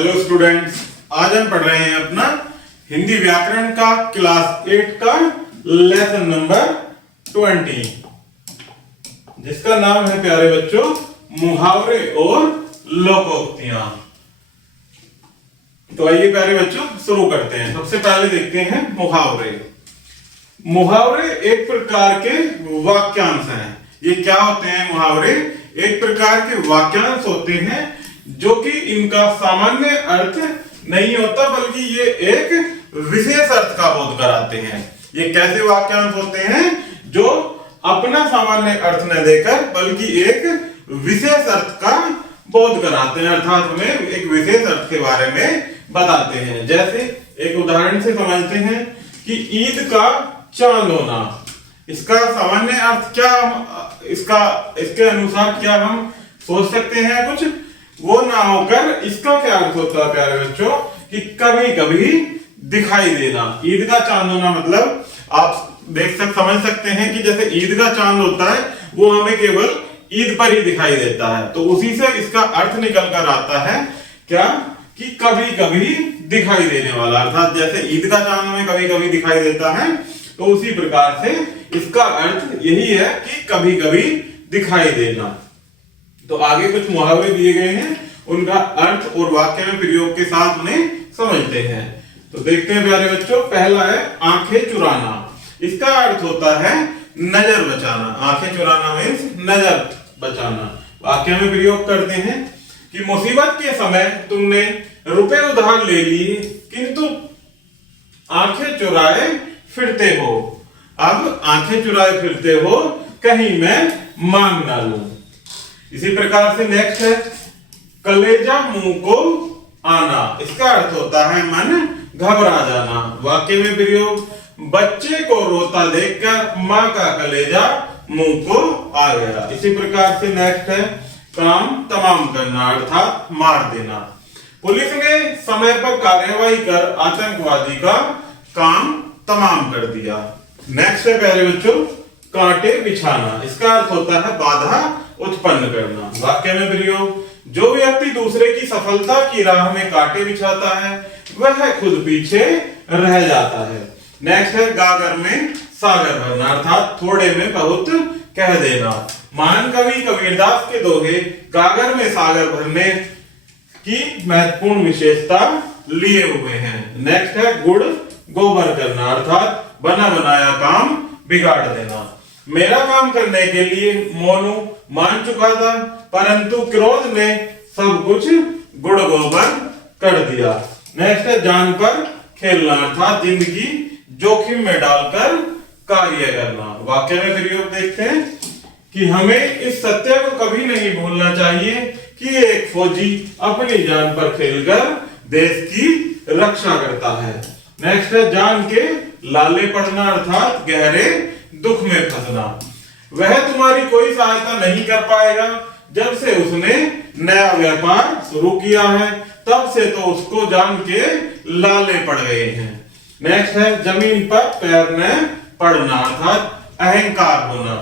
Hello students, आज हम पढ़ रहे हैं अपना हिंदी व्याकरण का क्लास 8 का लेसन नंबर 20, जिसका नाम है प्यारे बच्चों मुहावरे और लोकोक्तियां। तो आइए प्यारे बच्चों शुरू करते हैं। सबसे पहले देखते हैं मुहावरे। मुहावरे एक प्रकार के वाक्यांश हैं। ये क्या होते हैं मुहावरे? एक प्रकार के वाक्यांश होते हैं जो कि इनका सामान्य अर्थ नहीं होता, बल्कि ये एक विशेष अर्थ का बोध कराते हैं। ये कैसे वाक्यांश होते हैं जो अपना सामान्य अर्थ न देकर बल्कि एक विशेष अर्थ का बोध कराते हैं, अर्थात हमें एक विशेष अर्थ के बारे में बताते हैं। जैसे एक उदाहरण से समझते हैं कि ईद का चांद होना, इसका सामान्य अर्थ क्या, इसके अनुसार क्या हम सोच सकते हैं कुछ, वो ना होकर इसका क्या अर्थ होता है प्यारे बच्चों कि कभी कभी दिखाई देना। ईद का चांद होना मतलब आप समझ सकते हैं कि जैसे ईद का चांद होता है वो हमें केवल ईद पर ही दिखाई देता है, तो उसी से इसका अर्थ निकल कर आता है क्या कि कभी कभी दिखाई देने वाला, अर्थात जैसे ईद का चांद हमें कभी कभी दिखाई देता है तो उसी प्रकार से इसका अर्थ यही है कि कभी कभी दिखाई देना। तो आगे कुछ मुहावरे दिए गए हैं, उनका अर्थ और वाक्य में प्रयोग के साथ उन्हें समझते हैं। तो देखते हैं प्यारे बच्चों। पहला है आंखें चुराना। इसका अर्थ होता है नजर बचाना। आंखें चुराना मीन्स नजर बचाना। वाक्य में प्रयोग करते हैं कि मुसीबत के समय तुमने रुपए उधार ले लिए किंतु आंखें चुराए फिरते हो। अब आंखें चुराए फिरते हो, कहीं मैं मांग ना लूं। इसी प्रकार से नेक्स्ट है कलेजा मुंह को आना। इसका अर्थ होता है मन घबरा जाना। वाक्य में प्रयोग बच्चे को रोता देखकर मां का कलेजा मुंह को आ गया। इसी प्रकार से नेक्स्ट है काम तमाम करना, अर्थात मार देना। पुलिस ने समय पर कार्यवाही कर आतंकवादी का काम तमाम कर दिया। नेक्स्ट है प्यारे बच्चों कांटे बिछाना। इसका अर्थ होता है बाधा उत्पन्न करना। वाक्य में प्रयोग जो व्यक्ति दूसरे की सफलता की राह में कांटे बिछाता है वह खुद पीछे रह जाता है। नेक्स्ट है गागर में सागर भरना, अर्थात थोड़े में बहुत कह देना। महान कवि कबीरदास के दोहे गागर में सागर भरने की महत्वपूर्ण विशेषता लिए हुए हैं। नेक्स्ट है गुड़ गोबर करना, अर्थात बना बनाया काम बिगाड़ देना। मेरा काम करने के लिए मोनू मान चुका था, परंतु क्रोध ने सब कुछ गुड़ गोबर कर दिया। नेक्स्ट है जान पर खेलना, अर्थात जिंदगी जोखिम में डालकर कार्य करना। वाक्य में प्रयोग देखते हैं कि हमें इस सत्य को कभी नहीं भूलना चाहिए कि एक फौजी अपनी जान पर खेलकर देश की रक्षा करता है। नेक्स्ट है जान के लाले पड़ना, अर्थात गहरे दुख में फंसना। वह तुम्हारी कोई सहायता नहीं कर पाएगा। जब से उसने नया व्यापार शुरू किया है तब से तो उसको जान के लाले पड़ गए हैं। नेक्स्ट है जमीन पर पैर न पड़ना, अर्थात अहंकार होना।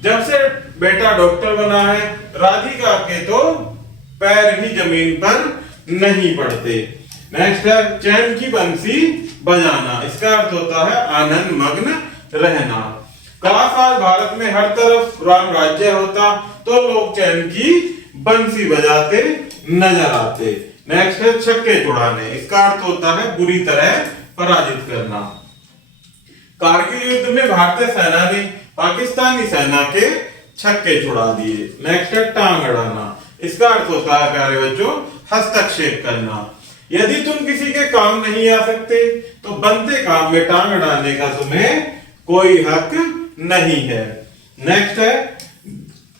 जब से बेटा डॉक्टर बना है राधिका के तो पैर ही जमीन पर नहीं पड़ते। नेक्स्ट है चैन की बंसी बजाना। इसका अर्थ होता है आनंद मग्न रहना। काश आज भारत में हर तरफ राम राज्य होता तो लोग चैन की बंसी बजाते नजर आते। नेक्स्ट है छक्के छुड़ाने। इसका अर्थ होता है बुरी तरह पराजित करना। कारगिल युद्ध में भारतीय सेना ने पाकिस्तानी सेना के छक्के छुड़ा दिए। नेक्स्ट है टांग अड़ाना। इसका अर्थ होता है प्यारे बच्चों हस्तक्षेप करना। यदि तुम किसी के काम नहीं आ सकते तो बनते काम में टांग अड़ाने का तुम्हें कोई हक नहीं है। नेक्स्ट है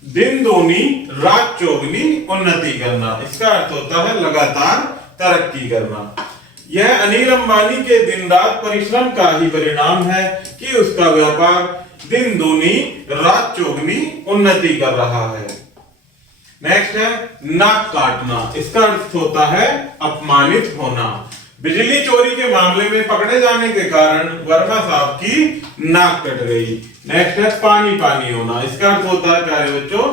दिन दूनी रात चौगनी उन्नति करना। इसका अर्थ होता है लगातार तरक्की करना। यह अनिल अंबानी के दिन रात परिश्रम का ही परिणाम है कि उसका व्यापार दिन दूनी रात चौगनी उन्नति कर रहा है। नेक्स्ट है नाक काटना। इसका अर्थ होता है अपमानित होना। बिजली चोरी के मामले में पकड़े जाने के कारण वर्मा साहब की नाक कट गई। नेक्स्ट है पानी पानी होना। इसका अर्थ होता है प्यारे बच्चों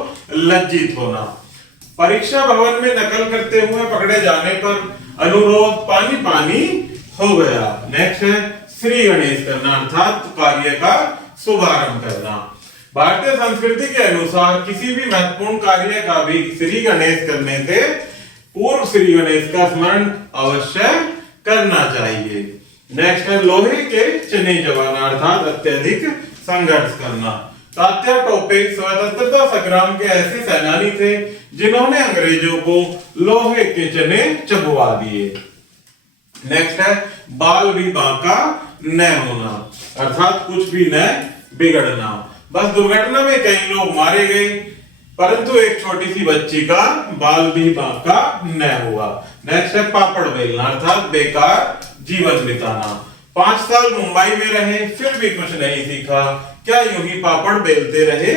लज्जित होना। परीक्षा भवन में नकल करते हुए पकड़े जाने पर अनुरोध पानी पानी हो गया। नेक्स्ट है श्री गणेश करना अर्थात कार्य का शुभारंभ करना। भारतीय संस्कृति के अनुसार किसी भी महत्वपूर्ण कार्य का भी श्री गणेश करने से पूर्व श्री गणेश का स्मरण अवश्य करना चाहिए। नेक्स्ट है लोहे के चने चबाना अर्थात अत्यधिक संघर्ष करना। तात्या टोपे स्वतंत्रता संग्राम के ऐसे सेनानी थे जिन्होंने अंग्रेजों को लोहे के चने चबवा दिए। नेक्स्ट है बाल भी बांका न होना अर्थात कुछ भी न बिगड़ना। बस दुर्घटना में कई लोग मारे गए परंतु एक छोटी सी बच्ची का बाल भी बांका न हुआ। नेक्स्ट है पापड़ बेलना अर्थात बेकार जीवन बिताना। 5 साल मुंबई में रहे फिर भी कुछ नहीं सीखा, क्या यूं ही पापड़ बेलते रहे।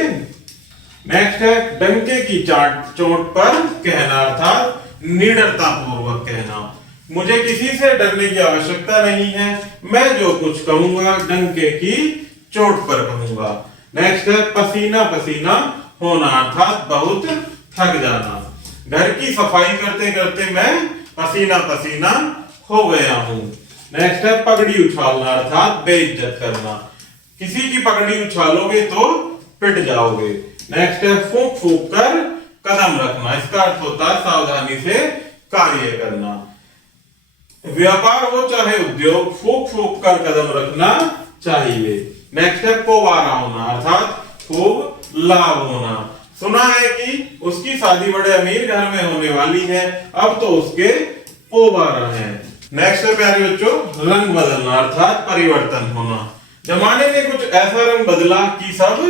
नेक्स्ट है डंके की चोट पर कहना अर्थात निडरता पूर्वक कहना। मुझे किसी से डरने की आवश्यकता नहीं है, मैं जो कुछ कहूंगा डंके की चोट पर कहूंगा। नेक्स्ट है पसीना पसीना होना अर्थात बहुत थक जाना। घर की सफाई करते करते मैं पसीना पसीना हो गया हूं। नेक्स्ट है पगड़ी उछालना अर्थात बेइज्जत करना। किसी की पगड़ी उछालोगे तो पिट जाओगे। नेक्स्ट है फूंक फूंक कर कदम रखना, इसका अर्थ होता है सावधानी से कार्य करना। व्यापार हो चाहे उद्योग फूंक फूंक कर कदम रखना चाहिए। नेक्स्ट है पोवारा होना अर्थात खूब लाभ होना। सुना है कि उसकी शादी बड़े अमीर घर में होने वाली है, अब तो उसके पोवारा है। नेक्स्ट है प्यारे बच्चों रंग बदलना अर्थात परिवर्तन होना। जमाने ने कुछ ऐसा रंग बदला कि सब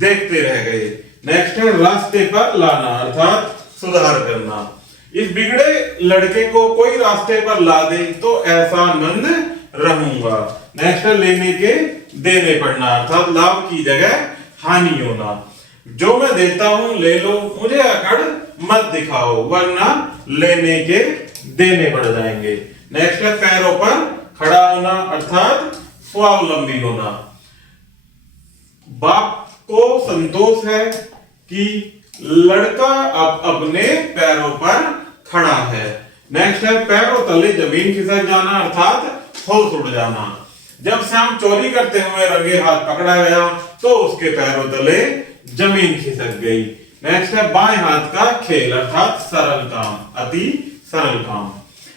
देखते रह गए। नेक्स्ट है रास्ते पर लाना अर्थात सुधार करना। इस बिगड़े लड़के को कोई रास्ते पर ला दे तो ऐसा मंद रहूंगा। नेक्स्ट है लेने के देने पड़ना अर्थात लाभ की जगह हानि होना। जो मैं देता हूं ले लो, मुझे अकड़ मत दिखाओ वरना लेने के देने पड़ जाएंगे। नेक्स्ट है पैरों पर खड़ा होना अर्थात स्वावलंबी होना। बाप को संतोष है कि लड़का अब अपने पैरों पर खड़ा है। नेक्स्ट है पैरों तले जमीन खिसक जाना अर्थात होश उड़ जाना। जब श्याम चोरी करते हुए रंगे हाथ पकड़ा गया तो उसके पैरों तले जमीन खिसक गई। नेक्स्ट है बाएं हाथ का खेल अर्थात सरल काम, अति सरल काम।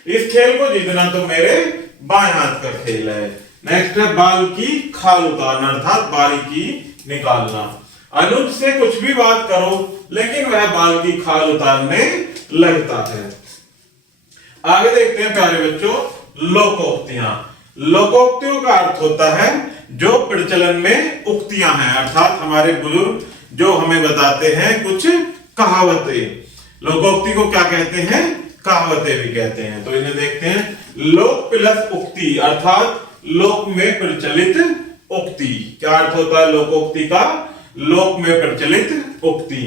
इस खेल को जीतना तो मेरे बाएं हाथ का खेल है। नेक्स्ट है बाल की खाल उतारना अर्थात बारीकी निकालना। अनुज से कुछ भी बात करो लेकिन वह बाल की खाल उतारने लगता है। आगे देखते हैं प्यारे बच्चों लोकोक्तियां। लोकोक्तियों का अर्थ होता है जो प्रचलन में उक्तियां हैं अर्थात हमारे बुजुर्ग जो हमें बताते हैं कुछ कहावतें। लोकोक्ति को क्या कहते हैं? कहावतें भी कहते हैं। तो इन्हें देखते हैं। लोक प्लस उक्ति अर्थात लोक में प्रचलित उक्ति। क्या अर्थ होता है लोकोक्ति का? लोक में प्रचलित उक्ति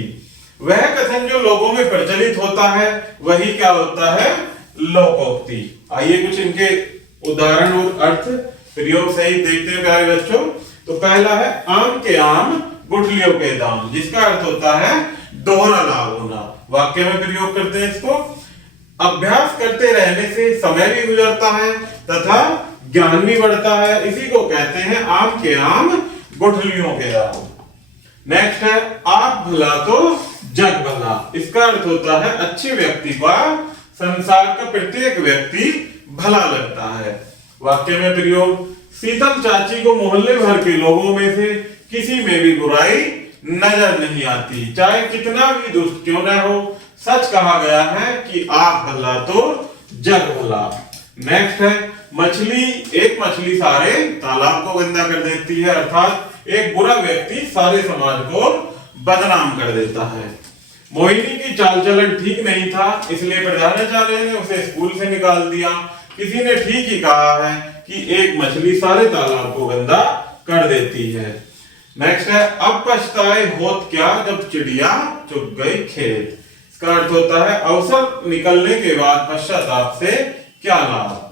वह कथन जो लोगों में प्रचलित होता है वही क्या होता है? लोकोक्ति। आइए कुछ इनके उदाहरण और अर्थ प्रयोग सहित देखते हैं प्यारे बच्चों। तो पहला है आम के आम गुठलियों के दाम, जिसका अर्थ होता है दोहरा लाभ होना। वाक्य में प्रयोग करते हैं इसको। अभ्यास करते रहने से समय भी गुजरता है तथा ज्ञान भी बढ़ता है, इसी को कहते हैं आम के आम गुठलियों के दाम। नेक्स्ट है आप भला तो जग भला, इसका अर्थ होता है अच्छे व्यक्ति का संसार का प्रत्येक व्यक्ति भला लगता है। वाक्य में प्रयोग शीतल चाची को मोहल्ले भर के लोगों में से किसी में भी बुराई नजर नहीं आती, चाहे कितना भी दुष्ट क्यों न हो। सच कहा गया है कि आप भला तो जग भला। नेक्स्ट है मछली, एक मछली सारे तालाब को गंदा कर देती है अर्थात एक बुरा व्यक्ति सारे समाज को बदनाम कर देता है। मोहिनी की चाल चलन ठीक नहीं था इसलिए प्रधानाचार्य ने उसे स्कूल से निकाल दिया। किसी ने ठीक ही कहा है कि एक मछली सारे तालाब को गंदा कर देती है। नेक्स्ट है अब पछताए होत क्या जब चिड़िया चुग गई खेत, इसका अर्थ होता है अवसर निकलने के बाद पश्चाताप से क्या लाभ।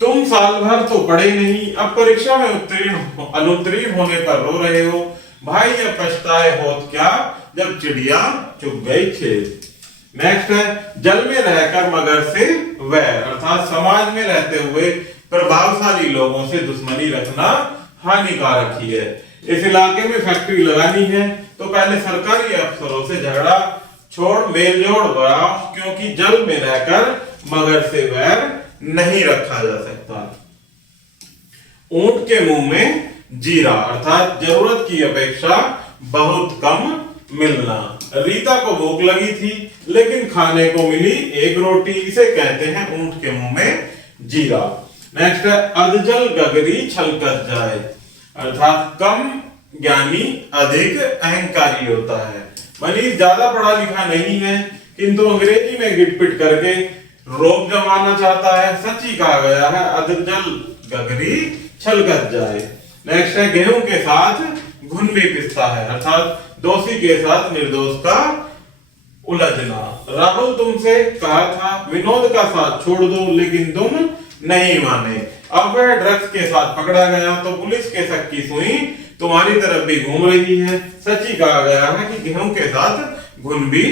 तुम साल भर तो पढ़े नहीं, अब परीक्षा में अनुत्तीर्ण होने पर रो रहे हो। भाई अब पछताए होत क्या जब चिड़िया चुग गई खेत। नेक्स्ट है जल में रहकर मगर से वैर, अर्थात समाज में रहते हुए प्रभावशाली लोगों से दुश्मनी रखना हानिकारक ही है। इस इलाके में फैक्ट्री लगानी है तो पहले सरकारी अफसरों से झगड़ा छोड़ मेलजोल बढ़ाओ, क्योंकि जल में रहकर मगर से वैर नहीं रखा जा सकता। ऊंट के मुंह में जीरा, अर्थात जरूरत की अपेक्षा बहुत कम मिलना। रीता को भूख लगी थी लेकिन खाने को मिली एक रोटी, इसे कहते हैं ऊंट के मुंह में जीरा। नेक्स्ट है अधजल गगरी छलकत जाए, अर्थात कम ज्ञानी अधिक अहंकारी होता है। मनीष ज्यादा पढ़ा लिखा नहीं है किंतु अंग्रेजी में गिटपिट करके रोब जमाना चाहता है। सच ही कहा गया है, अधजल गगरी छलकत जाए। नेक्स्ट है गेहूं के साथ घुन भी पिसता है, अर्थात दोषी के साथ निर्दोष का उलझना। राहुल तुमसे कहा था विनोद का साथ छोड़ दो लेकिन तुम नहीं माने। अब वह ड्रग्स के साथ पकड़ा गया तो पुलिस के शक की सुई तुम्हारी तरफ भी घूम रही है। सच ही कहा गया है कि गेहूं के साथ घुन भी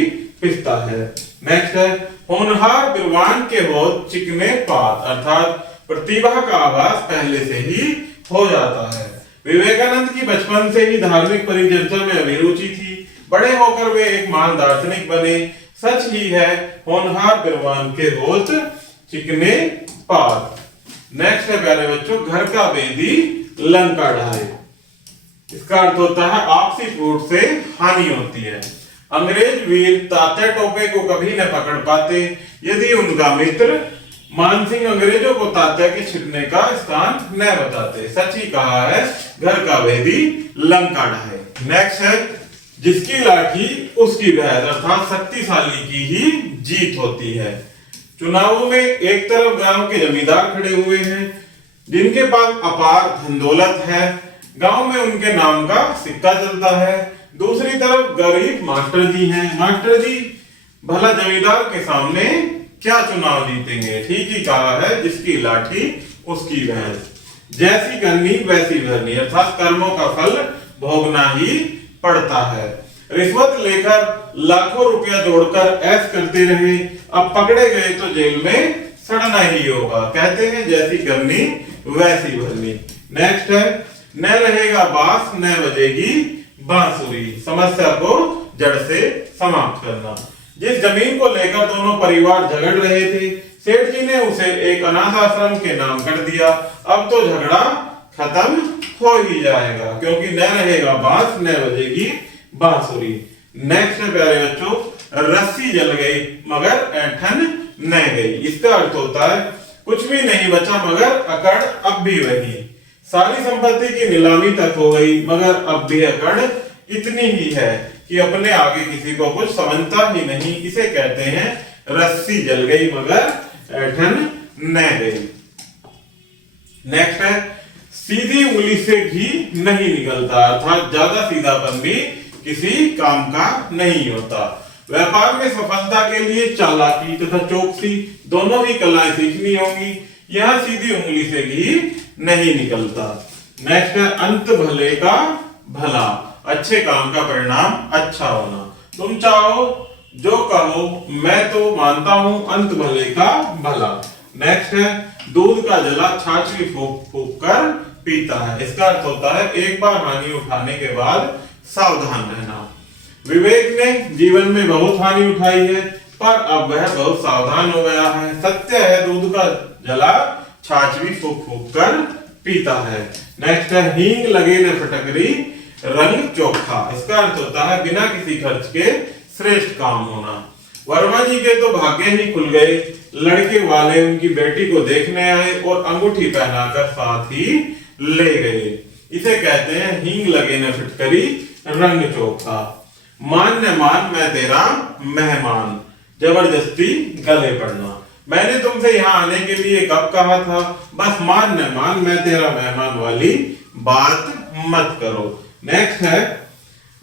पिसता है। नेक्स्ट है होनहार विद्वान के होत चिकने पात, अर्थात प्रतिभा का आभास पहले से ही हो जाता है। विवेकानंद की बचपन से ही धार्मिक परिचर्चा में अभिरुचि थी, बड़े होकर वे एक महान दार्शनिक बने। सच ही है होनहार विद्वान के होत चिकने पात। नेक्स्ट है प्यारे बच्चों घर का बेदी लंका ढाए, इसका अर्थ होता है आपसी फूट से हानि होती है। अंग्रेज वीर तात्या टोपे को कभी न पकड़ पाते यदि उनका मित्र मानसिंह अंग्रेजों को तात्या के छिपने का स्थान न बताते। सच ही कहा है घर का भेदी लंका ढाए। नेक्स्ट है जिसकी लाठी उसकी भैंस, अर्थात शक्तिशाली की ही जीत होती है। चुनावों में एक तरफ गांव के जमींदार खड़े हुए हैं जिनके पास अपार धन दौलत है, गांव में उनके नाम का सिक्का चलता है। दूसरी तरफ गरीब मास्टर जी हैं। मास्टर जी भला जमींदार के सामने क्या चुनाव जीतेंगे? ठीक ही कहा है जिसकी लाठी उसकी भैंस। जैसी करनी वैसी भरनी, अर्थात कर्मों का फल भोगना ही पड़ता है। रिश्वत लेकर लाखों रुपया जोड़कर ऐश करते रहे, अब पकड़े गए तो जेल में सड़ना ही होगा। कहते हैं जैसी करनी वैसी भरनी। नेक्स्ट है न रहेगा बांस न बजेगी बांसुरी, समस्या को जड़ से समाप्त करना। जिस जमीन को लेकर दोनों परिवार झगड़ रहे थे सेठ जी ने उसे एक अनाथ आश्रम के नाम कर दिया। अब तो झगड़ा खत्म हो ही जाएगा क्योंकि न रहेगा बांस न बजेगी बांसुरी। नेक्स्ट है प्यारे बच्चों रस्सी जल गई मगर ऐंठन न गई, इसका अर्थ होता है कुछ भी नहीं बचा मगर अकड़ अब भी वही। सारी संपत्ति की नीलामी तक हो गई मगर अब भी अकड़ इतनी ही है कि अपने आगे किसी को कुछ समझता ही नहीं। इसे कहते हैं रस्सी जल गई मगर ऐंठन न गई। नेक्स्ट है सीधी उंगली से घी नहीं निकलता, अर्थात ज्यादा सीधापन भी किसी काम का नहीं होता। व्यापार में सफलता के लिए चालाकी तथा चौकसी दोनों ही कलाएं सीखनी होंगी। यह सीधी उंगली से घी नहीं निकलता। नेक्स्ट है अंत भले का भला, अच्छे काम का परिणाम अच्छा होना। तुम चाहो जो कहो मैं तो मानता हूं अंत भले का भला। नेक्स्ट है दूध का जला छाछ भी फूंक फूंक कर पीता है, इसका अर्थ होता है एक बार हानि उठाने के बाद सावधान रहना। विवेक ने जीवन में बहुत हानि उठाई है पर अब वह बहुत सावधान हो गया है। सत्य है दूध का जला छाछ भी फूंक फूंक कर पीता है। नेक्स्ट है हींग लगे न फटकरी रंग चोखा, इसका अर्थ होता है बिना किसी खर्च के श्रेष्ठ काम होना। वर्मा जी के तो भाग्य ही खुल गए, लड़के वाले उनकी बेटी को देखने आए और अंगूठी पहनाकर साथ ही ले गए। इसे कहते हैं हींग लगे न फटकरी रंग चोखा। मान न मान मैं तेरा मेहमान, जबरदस्ती गले पड़ना। मैंने तुमसे यहाँ आने के लिए कब कहा था, बस मान न मान मैं तेरा मेहमान वाली बात मत करो। नेक्स्ट है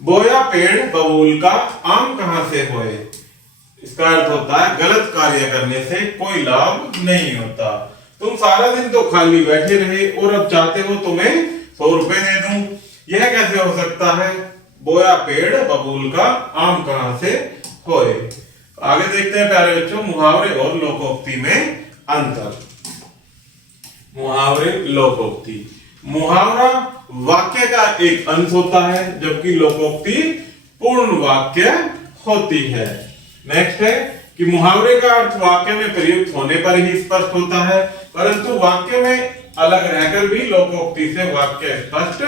बोया पेड़ बबूल का आम कहां से होए, इसका अर्थ होता है गलत कार्य करने से कोई लाभ नहीं होता। तुम सारा दिन तो खाली बैठे रहे और अब चाहते हो तुम्हें 100 रुपए दे दूं, यह कैसे हो सकता है? बोया पेड़ बबूल का आम कहां से होए। आगे देखते हैं प्यारे बच्चों मुहावरे और लोकोक्ति में अंतर। मुहावरे लोकोक्ति, मुहावरा वाक्य का एक अंश होता है जबकि लोकोक्ति पूर्ण वाक्य होती है। नेक्स्ट है कि मुहावरे का अर्थ वाक्य में प्रयुक्त होने पर ही स्पष्ट होता है, परंतु वाक्य में अलग रहकर भी लोकोक्ति से वाक्य स्पष्ट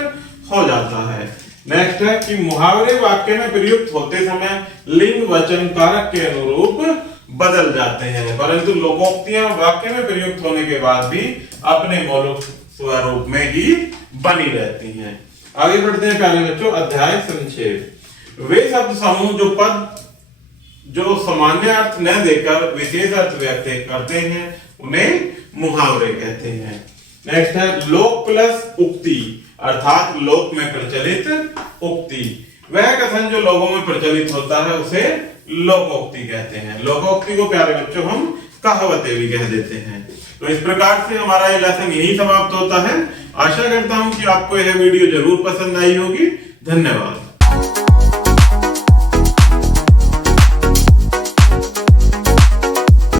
हो जाता है। नेक्स्ट है कि मुहावरे वाक्य में प्रयुक्त होते समय लिंग वचन कारक के अनुरूप बदल जाते हैं, परंतु लोकोक्तियां वाक्य में प्रयुक्त होने के बाद भी अपने मौलिक स्वरूप में ही बनी रहती हैं। आगे बढ़ते हैं प्यारे बच्चों, अध्याय संक्षेप। वे शब्द समूह जो सामान्य अर्थ न देकर विशेष अर्थ व्यक्त करते हैं उन्हें मुहावरे कहते हैं। नेक्स्ट है लोक प्लस उक्ति, अर्थात लोक में प्रचलित उक्ति, वह कथन जो लोगों में प्रचलित होता है उसे लोकोक्ति कहते हैं। लोकोक्ति को प्यारे बच्चों हम कहावतें भी कह देते हैं। तो इस प्रकार से हमारा ये लेसन यही समाप्त होता है। आशा करता हूं कि आपको यह वीडियो जरूर पसंद आई होगी। धन्यवाद।